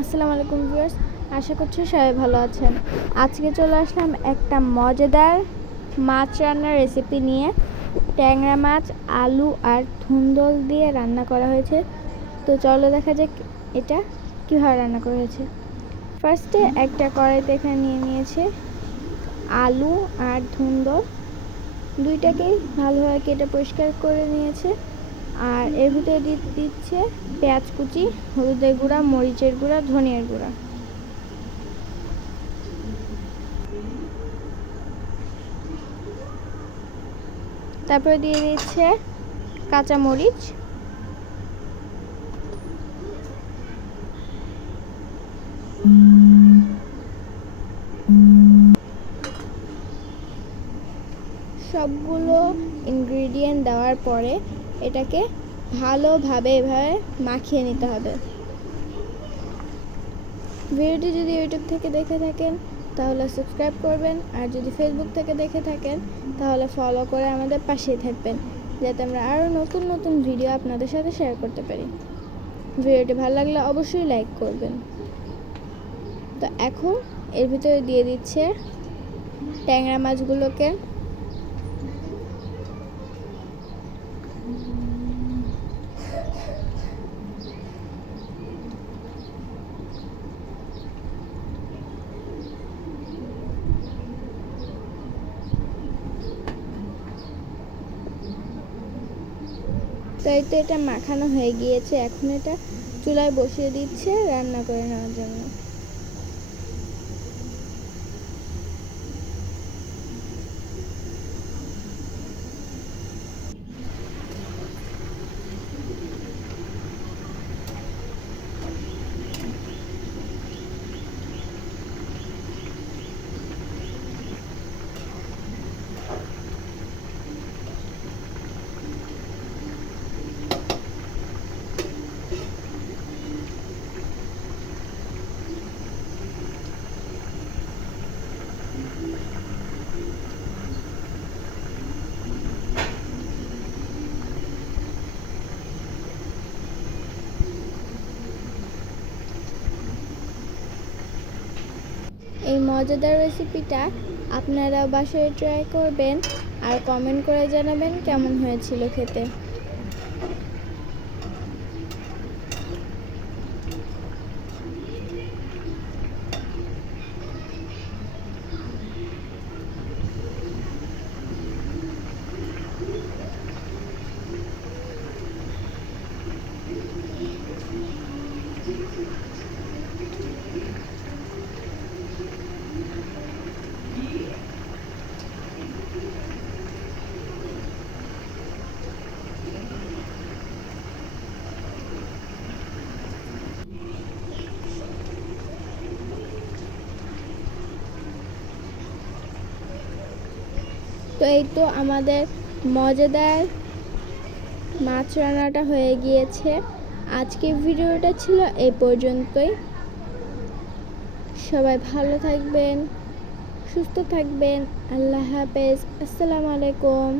আসসালামু আলাইকুম ভিউয়ার্স, আশা করছি সবাই ভালো আছেন। আজকে চলে আসলাম একটা মজাদার মাছ রান্নার রেসিপি নিয়ে। ট্যাংরা মাছ, আলু আর ধুন্দল দিয়ে রান্না করা হয়েছে। তো চলো দেখা যাক এটা কীভাবে রান্না করা হয়েছে। ফার্স্টে একটা কড়াইতে এখানে নিয়ে নিয়েছে আলু আর ধুন্দল। দুইটাকেই ভালোভাবে কেটে পরিষ্কার করে নিয়েছে। আর এর ভিতরে দিয়ে দিচ্ছে পেঁয়াজ কুচি, হলুদের গুঁড়া, মরিচের গুঁড়া, ধনিয়ার গুঁড়া। তারপরে দিয়ে দিচ্ছে কাঁচা মরিচ সবগুলো ইনগ্রিডিয়েন্ট দেওয়ার পরে এটাকে ভালোভাবে এভাবে মাখিয়ে নিতে হবে। ভিডিওটি যদি ইউটিউব থেকে দেখে থাকেন, তাহলে সাবস্ক্রাইব করবেন। আর যদি ফেসবুক থেকে দেখে থাকেন, তাহলে ফলো করে আমাদের পাশেই থাকবেন, যাতে আমরা আরও নতুন নতুন ভিডিও আপনাদের সাথে শেয়ার করতে পারি। ভিডিওটি ভালো লাগলে অবশ্যই লাইক করবেন। তো এখন এর ভিতরে দিয়ে দিচ্ছে ট্যাংরা মাছগুলোকে। তো এই তো এটা মাখানো হয়ে গিয়েছে। এখন এটা চুলায় বসিয়ে দিচ্ছে রান্না করে নেওয়ার জন্য। এই মজাদার রেসিপিটা আপনারা বাসায় ট্রাই করবেন আর কমেন্ট করে জানাবেন কেমন হয়েছিল খেতে। তো এই তো আমাদের মজাদার মাছ রান্নাটা হয়ে গিয়েছে। আজকে ভিডিওটা ছিল এই পর্যন্তই। সবাই ভালো থাকবেন, সুস্থ থাকবেন। আল্লাহ হাফেজ। আসসালামু আলাইকুম।